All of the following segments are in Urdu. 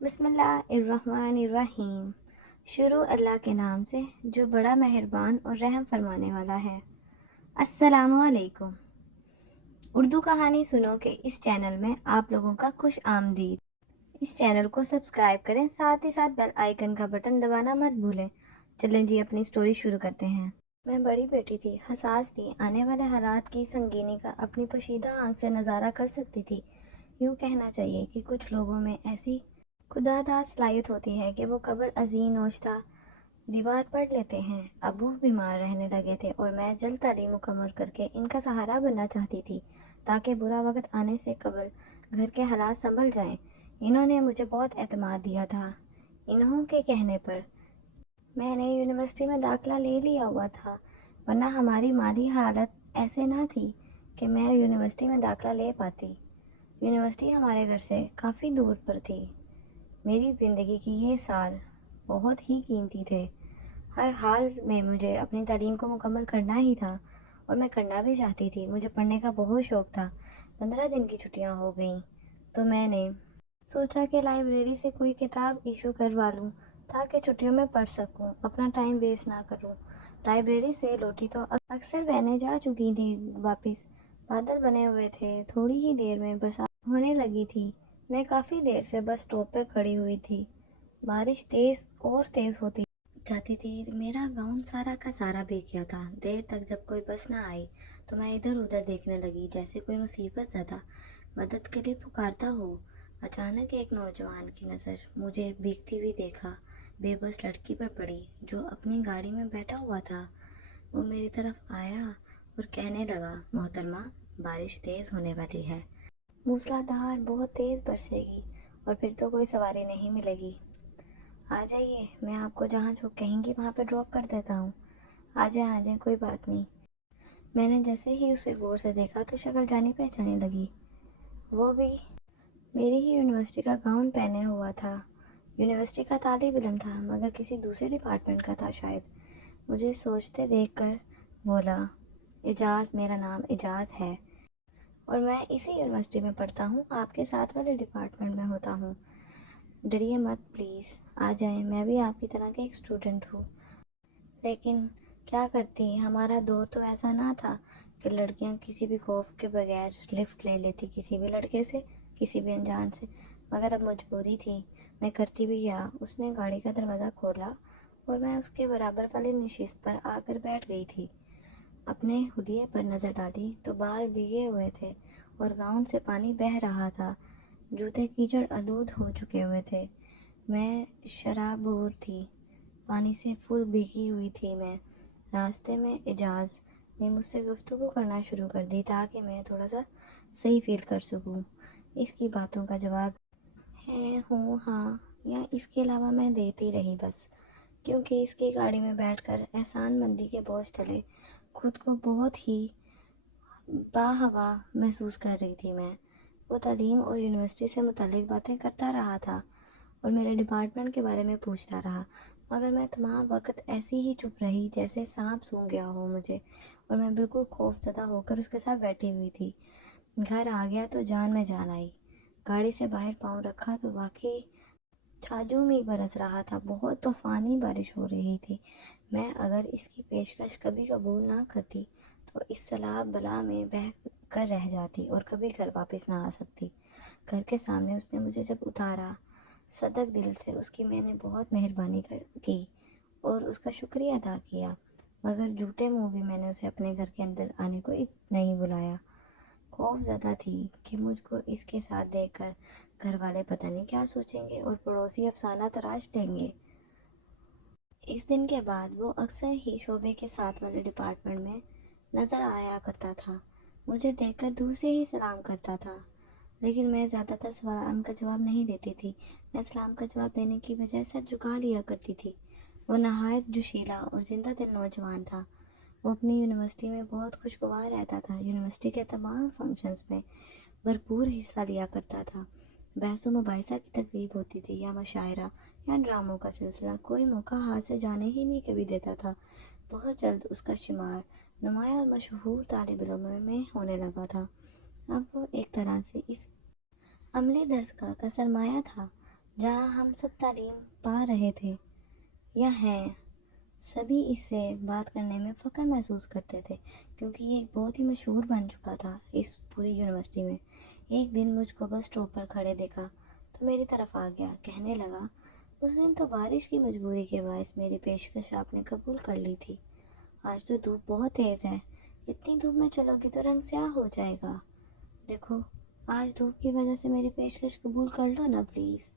بسم اللہ الرحمن الرحیم۔ شروع اللہ کے نام سے جو بڑا مہربان اور رحم فرمانے والا ہے۔ السلام علیکم۔ اردو کہانی سنو کے اس چینل میں آپ لوگوں کا خوش آمدید۔ اس چینل کو سبسکرائب کریں، ساتھ ہی ساتھ بیل آئیکن کا بٹن دبانا مت بھولیں۔ چلیں جی اپنی سٹوری شروع کرتے ہیں۔ میں بڑی بیٹی تھی، حساس تھی، آنے والے حالات کی سنگینی کا اپنی پوشیدہ آنکھ سے نظارہ کر سکتی تھی۔ یوں کہنا چاہیے کہ کچھ لوگوں میں ایسی خدا داد صلاحیت ہوتی ہے کہ وہ قبل ازیں نوشتہ دیوار پڑھ لیتے ہیں۔ ابو بیمار رہنے لگے تھے اور میں جلد تعلیم مکمل کر کے ان کا سہارا بننا چاہتی تھی تاکہ برا وقت آنے سے قبل گھر کے حالات سنبھل جائیں۔ انہوں نے مجھے بہت اعتماد دیا تھا۔ انہوں کے کہنے پر میں نے یونیورسٹی میں داخلہ لے لیا ہوا تھا، ورنہ ہماری مالی حالت ایسے نہ تھی کہ میں یونیورسٹی میں داخلہ لے پاتی۔ یونیورسٹی ہمارے گھر سے کافی دور پر تھی۔ میری زندگی کی یہ سال بہت ہی قیمتی تھے۔ ہر حال میں مجھے اپنی تعلیم کو مکمل کرنا ہی تھا اور میں کرنا بھی چاہتی تھی۔ مجھے پڑھنے کا بہت شوق تھا۔ 15 دن کی چھٹیاں ہو گئیں تو میں نے سوچا کہ لائبریری سے کوئی کتاب ایشو کروا لوں تاکہ چھٹیوں میں پڑھ سکوں، اپنا ٹائم ویسٹ نہ کروں۔ لائبریری سے لوٹی تو اکثر وینیں جا چکی تھیں واپس۔ بادل بنے ہوئے تھے، تھوڑی ہی دیر میں برسات ہونے لگی تھی۔ میں کافی دیر سے بس اسٹاپ پہ کھڑی ہوئی تھی۔ بارش تیز اور تیز ہوتی جاتی تھی۔ میرا گاؤن سارا کا سارا بھیگ گیا تھا۔ دیر تک جب کوئی بس نہ آئی تو میں ادھر ادھر دیکھنے لگی جیسے کوئی مصیبت زدہ مدد کے لیے پکارتا ہو۔ اچانک ایک نوجوان کی نظر مجھے بھیگتی ہوئی دیکھا بے بس لڑکی پر پڑی جو اپنی گاڑی میں بیٹھا ہوا تھا۔ وہ میری طرف آیا اور کہنے لگا، محترمہ، بارش تیز ہونے والی ہے، موسلادھار بہت تیز برسے گی اور پھر تو کوئی سواری نہیں ملے گی۔ آ جائیے، میں آپ کو جہاں جو کہیں گی وہاں پہ ڈراپ کر دیتا ہوں۔ آ جائیں کوئی بات نہیں۔ میں نے جیسے ہی اسے غور سے دیکھا تو شکل جانی پہچانی لگی۔ وہ بھی میری ہی یونیورسٹی کا گاؤن پہنے ہوا تھا۔ یونیورسٹی کا طالب علم تھا مگر کسی دوسرے ڈپارٹمنٹ کا تھا شاید۔ مجھے سوچتے دیکھ کر بولا، اعجاز، میرا نام اعجاز ہے اور میں اسی یونیورسٹی میں پڑھتا ہوں، آپ کے ساتھ والے ڈپارٹمنٹ میں ہوتا ہوں۔ ڈریے مت پلیز، آ جائیں، میں بھی آپ کی طرح کے ایک اسٹوڈنٹ ہوں۔ لیکن کیا کرتی، ہمارا دور تو ایسا نہ تھا کہ لڑکیاں کسی بھی خوف کے بغیر لفٹ لے لیتی کسی بھی لڑکے سے، کسی بھی انجان سے، مگر اب مجبوری تھی، میں کرتی بھی کیا۔ اس نے گاڑی کا دروازہ کھولا اور میں اس کے برابر والی نشست پر آ کر بیٹھ گئی تھی۔ اپنے حلیے پر نظر ڈالی تو بال بھیگے ہوئے تھے اور گاؤن سے پانی بہہ رہا تھا، جوتے کیچڑ آلود ہو چکے ہوئے تھے۔ میں شرابور تھی، پانی سے فل بھیگی ہوئی تھی میں۔ راستے میں اعجاز نے مجھ سے گفتگو کرنا شروع کر دی تاکہ میں تھوڑا سا صحیح فیل کر سکوں۔ اس کی باتوں کا جواب ہے، ہوں، ہاں یا اس کے علاوہ میں دیتی رہی بس، کیونکہ اس کی گاڑی میں بیٹھ کر احسان مندی کے بوجھ تلے خود کو بہت ہی باہوا محسوس کر رہی تھی میں۔ وہ تعلیم اور یونیورسٹی سے متعلق باتیں کرتا رہا تھا اور میرے ڈپارٹمنٹ کے بارے میں پوچھتا رہا، مگر میں تمام وقت ایسی ہی چپ رہی جیسے سانپ سونگھ گیا ہو مجھے، اور میں بالکل خوف زدہ ہو کر اس کے ساتھ بیٹھی ہوئی تھی۔ گھر آ گیا تو جان میں جان آئی۔ گاڑی سے باہر پاؤں رکھا تو واقعی جھاجھوم ہی برس رہا تھا، بہت طوفانی بارش ہو رہی تھی۔ میں اگر اس کی پیشکش کبھی قبول نہ کرتی تو اس سیلاب بلا میں بہہ کر رہ جاتی اور کبھی گھر واپس نہ آ سکتی۔ گھر کے سامنے اس نے مجھے جب اتارا، صدق دل سے اس کی میں نے بہت مہربانی کی اور اس کا شکریہ ادا کیا، مگر جھوٹے منہ بھی میں نے اسے اپنے گھر کے اندر آنے کو نہیں بلایا۔ خوف زدہ تھی کہ مجھ کو اس کے ساتھ دیکھ کر گھر والے پتہ نہیں کیا سوچیں گے اور پڑوسی افسانہ تراش لیں گے۔ اس دن کے بعد وہ اکثر ہی شعبے کے ساتھ والے ڈپارٹمنٹ میں نظر آیا کرتا تھا۔ مجھے دیکھ کر دور سے ہی سلام کرتا تھا، لیکن میں زیادہ تر سلام کا جواب نہیں دیتی تھی۔ میں سلام کا جواب دینے کی بجائے سر جھکا لیا کرتی تھی۔ وہ نہایت جوشیلا اور زندہ دل نوجوان تھا۔ وہ اپنی یونیورسٹی میں بہت خوشگوار رہتا تھا، یونیورسٹی کے تمام فنکشنز میں بھرپور حصہ لیا کرتا تھا۔ بحث و مباحثہ کی تقریب ہوتی تھی یا مشاعرہ یا ڈراموں کا سلسلہ، کوئی موقع ہاتھ سے جانے ہی نہیں کبھی دیتا تھا۔ بہت جلد اس کا شمار نمایاں اور مشہور طالب علموں میں ہونے لگا تھا۔ اب وہ ایک طرح سے اس عملی درس کا سرمایہ تھا۔ جہاں ہم سب تعلیم پا رہے تھے یا ہیں، سبھی اس سے بات کرنے میں فخر محسوس کرتے تھے، کیونکہ یہ ایک بہت ہی مشہور بن چکا تھا اس پوری یونیورسٹی میں۔ ایک دن مجھ کو بس اسٹاپ پر کھڑے دیکھا تو میری طرف آ گیا، کہنے لگا، اس دن تو بارش کی مجبوری کے باعث میری پیشکش آپ نے قبول کر لی تھی، آج تو دھوپ بہت تیز ہے، اتنی دھوپ میں چلو گی تو رنگ سیاہ ہو جائے گا، دیکھو آج دھوپ کی وجہ سے میری پیشکش قبول کر لو نا پلیز۔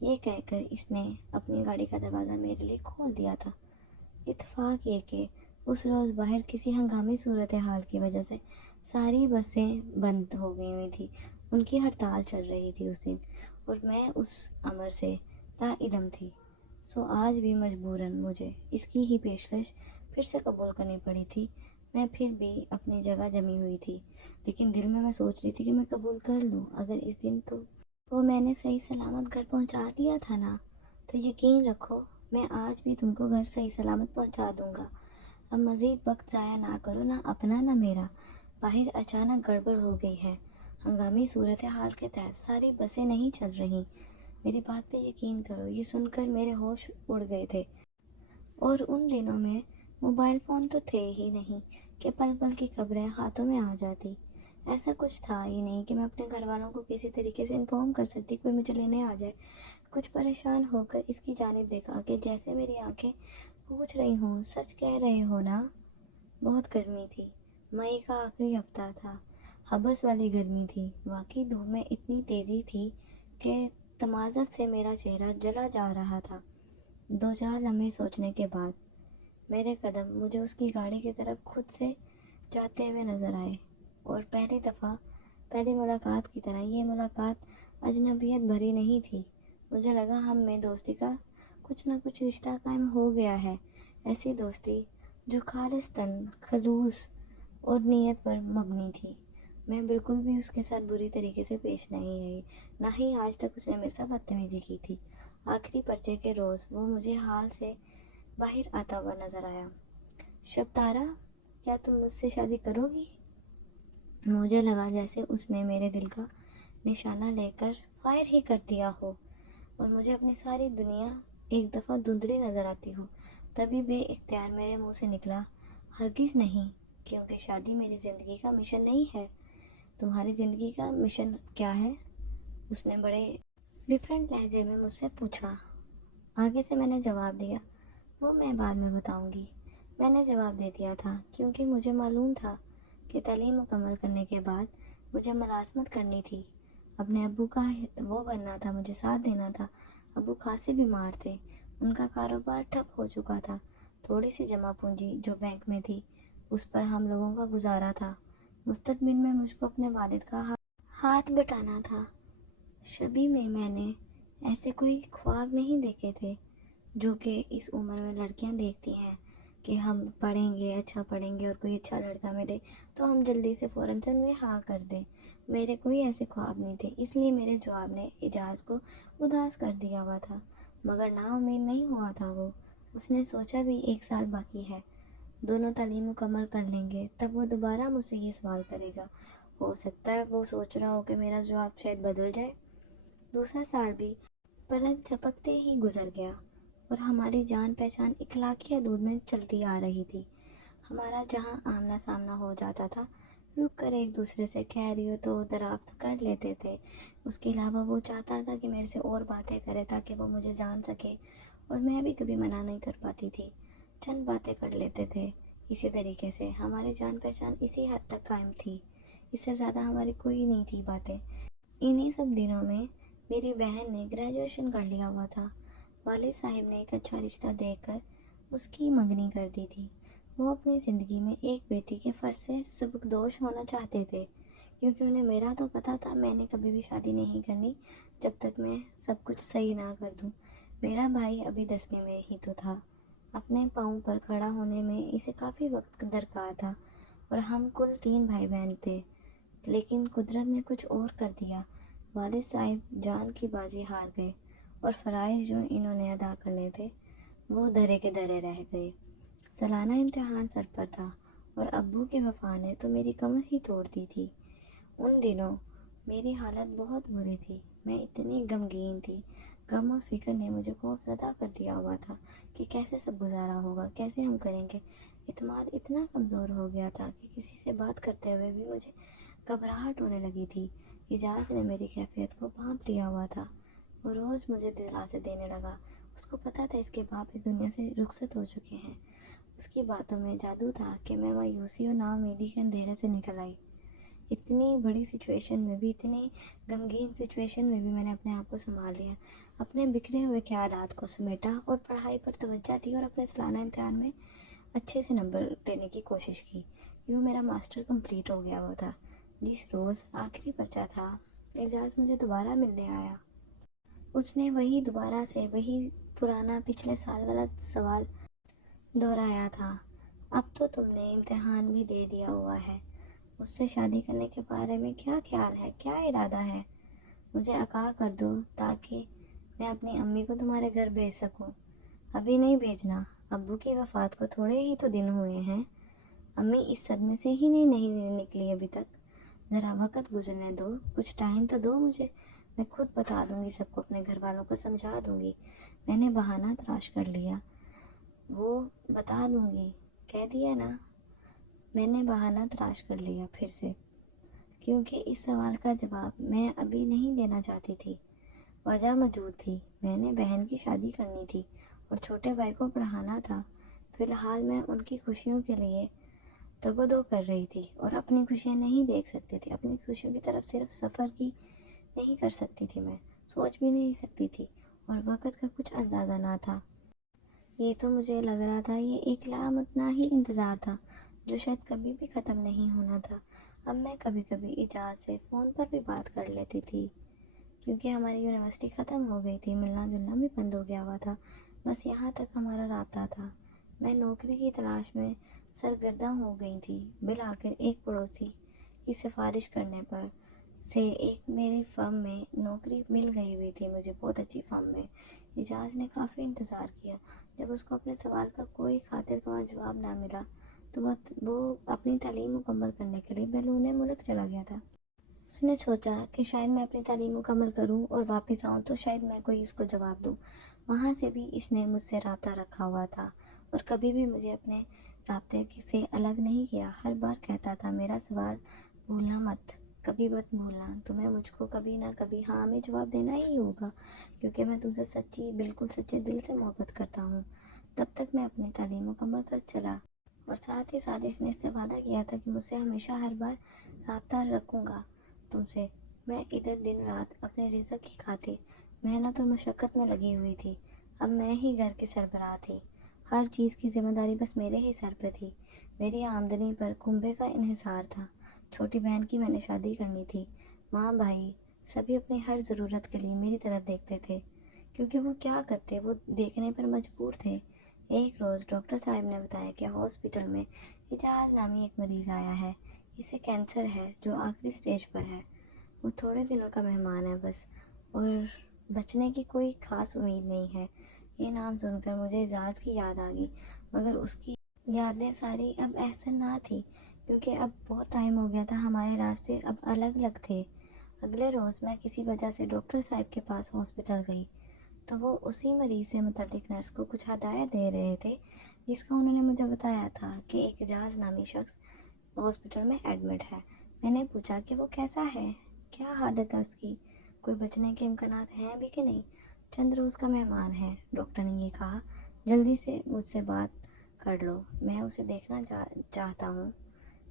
یہ کہہ کر اس نے اپنی گاڑی کا دروازہ میرے لیے کھول دیا تھا۔ اتفاق یہ کہ اس روز باہر کسی ہنگامی صورتحال کی وجہ سے ساری بسیں بند ہو گئی ہوئی تھیں، ان کی ہڑتال چل رہی تھی اس دن، اور میں اس امر سے لا علم تھی، سو آج بھی مجبوراً مجھے اس کی ہی پیشکش پھر سے قبول کرنی پڑی تھی۔ میں پھر بھی اپنی جگہ جمی ہوئی تھی، لیکن دل میں سوچ رہی تھی کہ میں قبول کر لوں، اگر اس دن تو میں نے صحیح سلامت گھر پہنچا دیا تھا نا، تو یقین رکھو میں آج بھی تم کو گھر صحیح سلامت پہنچا دوں گا۔ اب مزید وقت ضائع نہ کرو، نہ اپنا نہ میرا، باہر اچانک گڑبڑ ہو گئی ہے، ہنگامی صورتحال کے تحت ساری بسیں نہیں چل رہی، میری بات پہ یقین کرو۔ یہ سن کر میرے ہوش اڑ گئے تھے، اور ان دنوں میں موبائل فون تو تھے ہی نہیں کہ پل پل کی خبریں ہاتھوں میں آ جاتی، ایسا کچھ تھا ہی نہیں کہ میں اپنے گھر والوں کو کسی طریقے سے انفارم کر سکتی، کوئی مجھے لینے آ جائے۔ کچھ پریشان ہو کر اس کی جانب دیکھا کہ جیسے میری آنکھیں پوچھ رہی ہوں، سچ کہہ رہے ہو نا؟ بہت گرمی تھی، مئی کا آخری ہفتہ تھا، حبس والی گرمی تھی، واقعی دھوپ میں اتنی تیزی تھی کہ تمازت سے میرا چہرہ جلا جا رہا تھا۔ دو چار لمحے سوچنے کے بعد میرے قدم مجھے اس کی گاڑی کی طرف خود سے جاتے ہوئے نظر آئے، اور پہلی دفعہ پہلی ملاقات کی طرح یہ ملاقات اجنبیت بھری نہیں تھی، مجھے لگا ہم میں دوستی کا کچھ نہ کچھ رشتہ قائم ہو گیا ہے، ایسی دوستی جو خالصتاً خلوص اور نیت پر مبنی تھی۔ میں بالکل بھی اس کے ساتھ بری طریقے سے پیش نہیں آئی، نہ ہی آج تک اس نے میرے ساتھ بدتمیزی کی تھی۔ آخری پرچے کے روز وہ مجھے حال سے باہر آتا ہوا نظر آیا۔ شبتارہ، کیا تم مجھ سے شادی کرو گی؟ مجھے لگا جیسے اس نے میرے دل کا نشانہ لے کر فائر ہی کر دیا ہو، اور مجھے اپنی ساری دنیا ایک دفعہ دھندلی نظر آتی ہو۔ تبھی بے اختیار میرے منہ سے نکلا، ہرگز نہیں، کیونکہ شادی میری زندگی کا مشن نہیں ہے۔ تمہاری زندگی کا مشن کیا ہے؟ اس نے بڑے ڈفرینٹ لہجے میں مجھ سے پوچھا۔ آگے سے میں نے جواب دیا، وہ میں بعد میں بتاؤں گی۔ میں نے جواب دے دیا تھا کیونکہ مجھے معلوم تھا کہ تعلیم مکمل کرنے کے بعد مجھے ملازمت کرنی تھی، اپنے ابو کا وہ بننا تھا، مجھے ساتھ دینا تھا۔ ابو خاصے بیمار تھے، ان کا کاروبار ٹھپ ہو چکا تھا، تھوڑی سی جمع پونجی جو بینک میں تھی اس پر ہم لوگوں کا گزارا تھا، مستقبل میں مجھ کو اپنے والد کا ہاتھ بٹانا تھا۔ شبی میں نے ایسے کوئی خواب نہیں دیکھے تھے جو کہ اس عمر میں لڑکیاں دیکھتی ہیں کہ ہم پڑھیں گے، اچھا پڑھیں گے، اور کوئی اچھا لڑکا ملے تو ہم جلدی سے فوراً سے انہیں ہاں کر دیں۔ میرے کوئی ایسے خواب نہیں تھے، اس لیے میرے جواب نے اعجاز کو اداس کر دیا ہوا تھا، مگر نا امید نہیں ہوا تھا وہ۔ اس نے سوچا بھی 1 سال باقی ہے، دونوں تعلیم مکمل کر لیں گے، تب وہ دوبارہ مجھ سے یہ سوال کرے گا، ہو سکتا ہے وہ سوچ رہا ہو کہ میرا جواب شاید بدل جائے۔ دوسرا سال بھی پلک جھپکتے ہی گزر گیا، اور ہماری جان پہچان اخلاقی حدود میں چلتی آ رہی تھی۔ ہمارا جہاں آمنا سامنا ہو جاتا تھا، رک کر ایک دوسرے سے خیریت و دریافت کر لیتے تھے۔ اس کے علاوہ وہ چاہتا تھا کہ میرے سے اور باتیں کرے تاکہ وہ مجھے جان سکے، اور میں بھی کبھی منع نہیں کر پاتی تھی، چند باتیں کر لیتے تھے۔ اسی طریقے سے ہماری جان پہچان اسی حد تک قائم تھی، اس سے زیادہ ہماری کوئی نہیں تھی باتیں۔ انہی سب دنوں میں میری بہن نے گریجویشن کر لیا ہوا تھا، والد صاحب نے ایک اچھا رشتہ دیکھ کر اس کی منگنی کر دی تھی۔ وہ اپنی زندگی میں ایک بیٹی کے فرض سے سبکدوش ہونا چاہتے تھے، کیونکہ انہیں میرا تو پتہ تھا میں نے کبھی بھی شادی نہیں کرنی جب تک میں سب کچھ صحیح نہ کر دوں۔ میرا بھائی ابھی 10ویں میں ہی تو تھا، اپنے پاؤں پر کھڑا ہونے میں اسے کافی وقت درکار تھا، اور ہم کل 3 بھائی بہن تھے، لیکن قدرت نے کچھ اور کر دیا۔ والد صاحب جان کی بازی ہار گئے، اور فرائض جو انہوں نے ادا کرنے تھے وہ درے کے درے رہ گئے۔ سالانہ امتحان سر پر تھا، اور ابو کی وفا نے تو میری کمر ہی توڑ دی تھی۔ ان دنوں میری حالت بہت بری تھی، میں اتنی غمگین تھی، غم اور فکر نے مجھے خوف زدہ کر دیا ہوا تھا کہ کیسے سب گزارا ہوگا، کیسے ہم کریں گے۔ اعتماد اتنا کمزور ہو گیا تھا کہ کسی سے بات کرتے ہوئے بھی مجھے گھبراہٹ ہونے لگی تھی۔ اعجاز نے میری کیفیت کو بھانپ لیا ہوا تھا۔ وہ روز مجھے دلاسے دینے لگا۔ اس کو پتہ تھا اس کے باپ اس دنیا سے رخصت ہو چکے ہیں۔ اس کی باتوں میں جادو تھا کہ میں مایوسی اور نا امیدی کے اندھیرے سے نکل آئی۔ اتنی بڑی سچویشن میں بھی، اتنی غمگین سچویشن میں بھی میں نے اپنے آپ کو سنبھال لیا، اپنے بکھرے ہوئے خیالات کو سمیٹا اور پڑھائی پر توجہ دی اور اپنے سالانہ امتحان میں اچھے سے نمبر لینے کی کوشش کی۔ یوں میرا ماسٹر کمپلیٹ ہو گیا ہوا تھا۔ جس روز آخری پرچہ تھا، اعجاز مجھے دوبارہ ملنے آیا۔ اس نے دوبارہ سے وہی پرانا پچھلے سال والا سوال دہرایا تھا۔ اب تو تم نے امتحان بھی دے دیا ہوا ہے، مجھ سے شادی کرنے کے بارے میں کیا خیال ہے، کیا ارادہ ہے؟ مجھے آگاہ کر دو تاکہ میں اپنی امی کو تمہارے گھر بھیج سکوں۔ ابھی نہیں بھیجنا، ابو کی وفات کو تھوڑے ہی تو دن ہوئے ہیں۔ امی اس صدمے سے ہی نہیں نکلی ابھی تک۔ ذرا وقت گزرنے دو، کچھ ٹائم تو دو مجھے، میں خود بتا دوں گی سب کو، اپنے گھر والوں کو سمجھا دوں گی۔ میں نے بہانہ تلاش کر لیا۔ وہ بتا دوں گی، کہہ دیا نا۔ میں نے بہانہ تلاش کر لیا پھر سے، کیونکہ اس سوال کا جواب میں ابھی نہیں دینا چاہتی تھی۔ وجہ موجود تھی، میں نے بہن کی شادی کرنی تھی اور چھوٹے بھائی کو پڑھانا تھا۔ فی الحال میں ان کی خوشیوں کے لیے تگودو کر رہی تھی اور اپنی خوشیاں نہیں دیکھ سکتی تھی۔ اپنی خوشیوں کی طرف صرف سفر کی نہیں کر سکتی تھی، میں سوچ بھی نہیں سکتی تھی، اور وقت کا کچھ اندازہ نہ تھا۔ یہ تو مجھے لگ رہا تھا یہ ایک لامتناہی انتظار تھا جو شاید کبھی بھی ختم نہیں ہونا تھا۔ اب میں کبھی کبھی اعجاز سے فون پر بھی بات کر لیتی تھی، کیونکہ ہماری یونیورسٹی ختم ہو گئی تھی، ملنا جلنا بھی بند ہو گیا ہوا تھا، بس یہاں تک ہمارا رابطہ تھا۔ میں نوکری کی تلاش میں سرگرداں ہو گئی تھی۔ بالآخر ایک پڑوسی کی سفارش کرنے پر سے ایک میری فرم میں نوکری مل گئی ہوئی تھی مجھے، بہت اچھی فرم میں۔ اعجاز نے کافی انتظار کیا۔ جب اس کو اپنے سوال کا کوئی خاطر خواہ جواب نہ ملا تو وہ اپنی تعلیم مکمل کرنے کے لیے بیرون ملک چلا گیا تھا۔ اس نے سوچا کہ شاید میں اپنی تعلیم مکمل کروں اور واپس آؤں تو شاید میں کوئی اس کو جواب دوں۔ وہاں سے بھی اس نے مجھ سے رابطہ رکھا ہوا تھا اور کبھی بھی مجھے اپنے رابطے سے الگ نہیں کیا۔ ہر بار کہتا تھا، میرا سوال بھولنا مت، کبھی مت بھولنا، تمہیں مجھ کو کبھی نہ کبھی ہاں میں جواب دینا ہی ہوگا، کیونکہ میں تم سے سچی، بالکل سچے دل سے محبت کرتا ہوں۔ تب تک میں اپنی تعلیم مکمل کر چلا، اور ساتھ ہی ساتھ اس نے اس سے وعدہ کیا تھا کہ مجھ سے ہمیشہ ہر بار رابطہ رکھوں گا تم سے۔ میں ادھر دن رات اپنے رزق کی خاطر محنت اور مشقت میں لگی ہوئی تھی۔ اب میں ہی گھر کی سربراہ تھی، ہر چیز کی ذمہ داری بس میرے ہی سر پہ تھی۔ میری آمدنی پر کنبے کا انحصار تھا۔ چھوٹی بہن کی میں نے شادی کرنی تھی۔ ماں بھائی سبھی اپنی ہر ضرورت کے لیے میری طرف دیکھتے تھے، کیونکہ وہ کیا کرتے، وہ دیکھنے پر مجبور تھے۔ ایک روز ڈاکٹر صاحب نے بتایا کہ ہاسپٹل میں اعجاز نامی ایک مریض آیا ہے، اسے کینسر ہے جو آخری سٹیج پر ہے، وہ تھوڑے دنوں کا مہمان ہے بس، اور بچنے کی کوئی خاص امید نہیں ہے۔ یہ نام سن کر مجھے اعجاز کی یاد آ گئی، مگر اس کی یادیں ساری اب احسن نہ تھی، کیونکہ اب بہت ٹائم ہو گیا تھا، ہمارے راستے اب الگ الگ تھے۔ اگلے روز میں کسی وجہ سے ڈاکٹر صاحب کے پاس ہاسپٹل گئی تو وہ اسی مریض سے متعلق نرس کو کچھ ہدایت دے رہے تھے جس کا انہوں نے مجھے بتایا تھا کہ ایک اعجاز نامی شخص ہاسپٹل میں ایڈمٹ ہے۔ میں نے پوچھا کہ وہ کیسا ہے، کیا حالت ہے اس کی، کوئی بچنے کے امکانات ہیں بھی کہ نہیں۔ چند روز کا مہمان ہے، ڈاکٹر نے یہ کہا، جلدی سے مجھ سے بات کر لو، میں اسے دیکھنا چاہتا ہوں،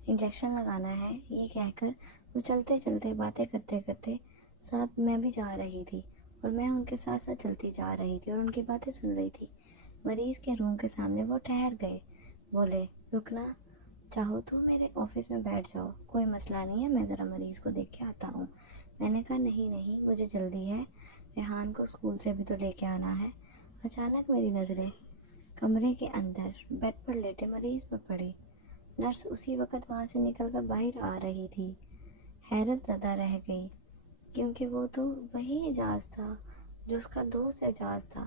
انجیکشن لگانا ہے۔ یہ کہہ کر وہ چلتے چلتے باتیں کرتے کرتے ساتھ میں بھی جا رہی تھی، اور میں ان کے ساتھ ساتھ چلتی جا رہی تھی اور ان کی باتیں سن رہی تھی۔ مریض کے روم کے سامنے وہ ٹھہر گئے، بولے، رکنا چاہو تو میرے آفس میں بیٹھ جاؤ، کوئی مسئلہ نہیں ہے، میں ذرا مریض کو دیکھ کے آتا ہوں۔ میں نے کہا، نہیں نہیں، مجھے جلدی ہے، ریحان کو اسکول سے بھی تو لے کے آنا ہے۔ اچانک میری نظریں کمرے کے اندر بیڈ پر لیٹے مریض پر پڑی۔ نرس اسی وقت وہاں سے نکل کر باہر آ رہی تھی۔ حیرت زدہ رہ گئی، کیونکہ وہ تو وہی اعجاز تھا جو اس کا دوست اعجاز تھا،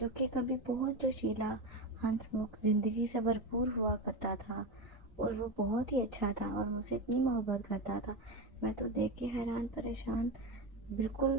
جو کہ کبھی بہت جوشیلا، ہنس مکھ، زندگی سے بھرپور ہوا کرتا تھا، اور وہ بہت ہی اچھا تھا اور مجھ سے اتنی محبت کرتا تھا۔ میں تو دیکھ کے حیران پریشان، بالکل